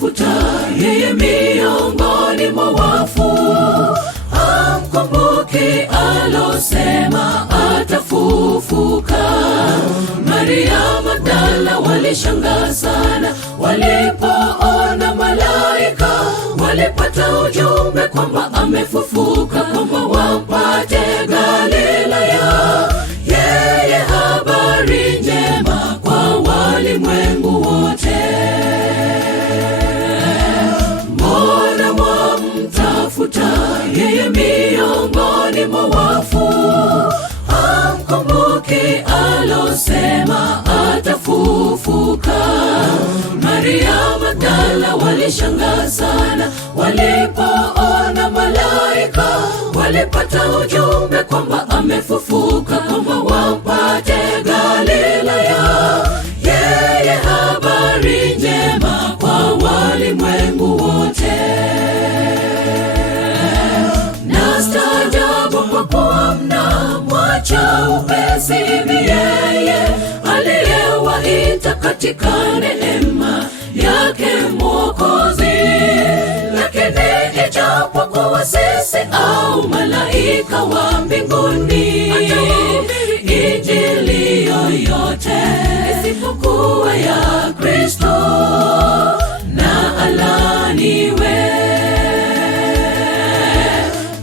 wamtafuta yeye miongoni mwa wafu, hamkumbuki alosema atafufuka. Maria Magdala walishangaa sana walipoona malaika, walipata ujumbe kwamba amefufuka, kwamba wapate Galilaya. Yeye habari njema kwa walimwengu wote. Mbona mwamtafuta yeye miongoni mwa wafu, hamkumbuki alosema atafufuka. Maria Magdala walishangaa sana walipoona malaika, walipata ujumbe kwamba amefufuka, kwamba wapate Galilaya. Yeye habari njema kwa walimwengu wote. Nastaajabu kwa kuwa mnamwacha upesi yeye aliyewaita katika neema yake Mwokozi. Lakini ijapokuwa sisi au malaika wa mbinguni Injili yoyote isipokuwa ya Kristo, na alaniwe.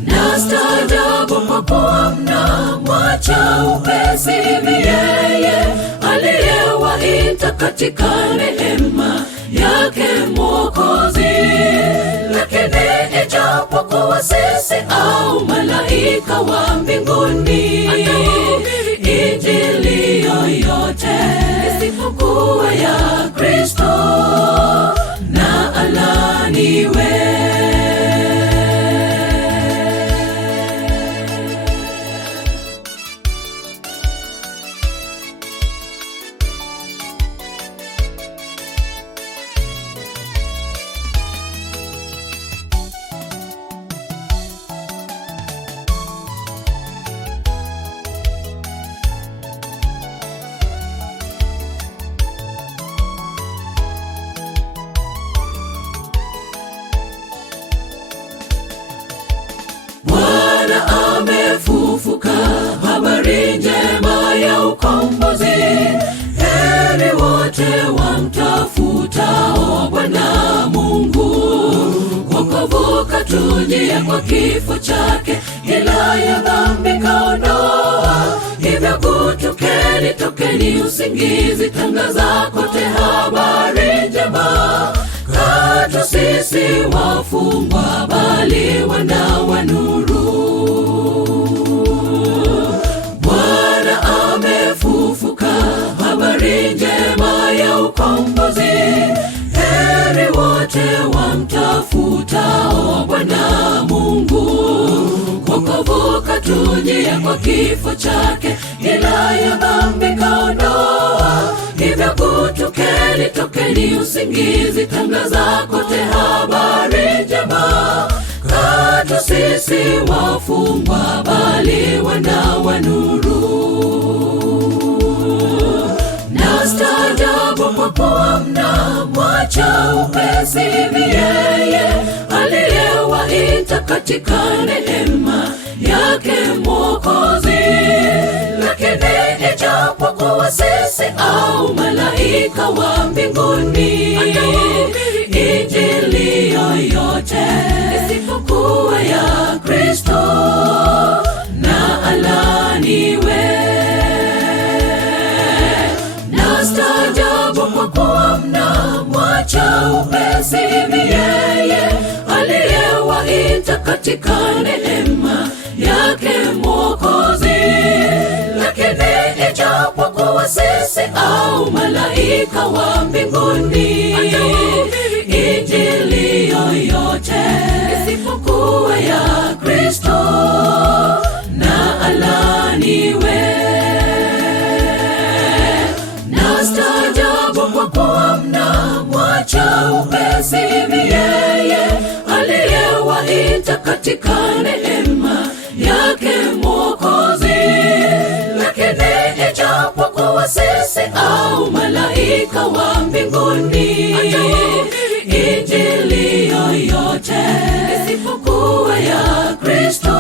Nastaajabu kwa kuwa mnamwacha upesi yeye aliyewaita katika neema yake Mwokozi. Lakini ijapokuwa sisi au malaika wa mbinguni Injili yoyote isipokuwa ya Kristo, na alaniwe. Bwana amefufuka, habari njema ya ukombozi. Heri wote wamtafutao Bwana Mungu. Wokovu katujia kwa kifo chake, ila ya dhambi kaondoa. Hivyo kutukeni, tokeni usingizi, tangaza kote habari njema. Katu sisi wafungwa, bali wana wa nuru. Bwana amefufuka, habari njema ya ukombozi. Heri wote wamtafutao Bwana Mungu. Wokovu katujia kwa kifo chake, ila ya dhambi kaondoa. Hivyo kutukeni, tokeni usingizi, tangaza kote habari njema. Katu sisi wafungwa, bali wana wa nuru. Nastaajabu kwa kuwa mnamwacha upesi yeye aliyewaita katika neema yake Mwokozi. Lakini ijapokuwa sisi au malaika wa mbinguni Injili yoyote isipokuwa ya Kristo, na alaniwe. Nastaajabu kwa kuwa mnamwacha upesi yeye aliyewaita katika neema yake Mwokozi. Lakini ijapokuwa sisi au malaika wa mbinguni Injili yoyote isipokuwa ya Kristo, na alaniwe. Nastaajabu kwa kuwa mnamwacha upesi yeye aliyewaita katika neema yake Mwokozi. Lakini ijapokuwa sisi au malaika wa mbinguni injili yoyote isipokuwa ya Kristo,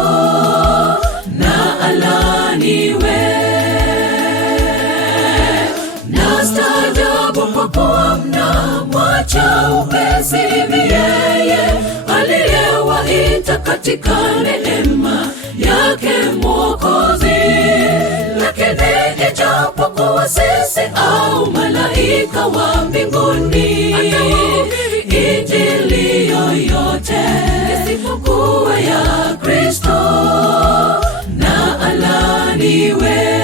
na alaniwe. Nastaajabu kwa kuwa mnamwacha upesi hivi yeye aliyewaita katika neema yake Mwokozi. Lakini ijapokuwa sisi au malaika wa mbinguni injili yoyote isipokuwa ya Kristo, na alaniwe.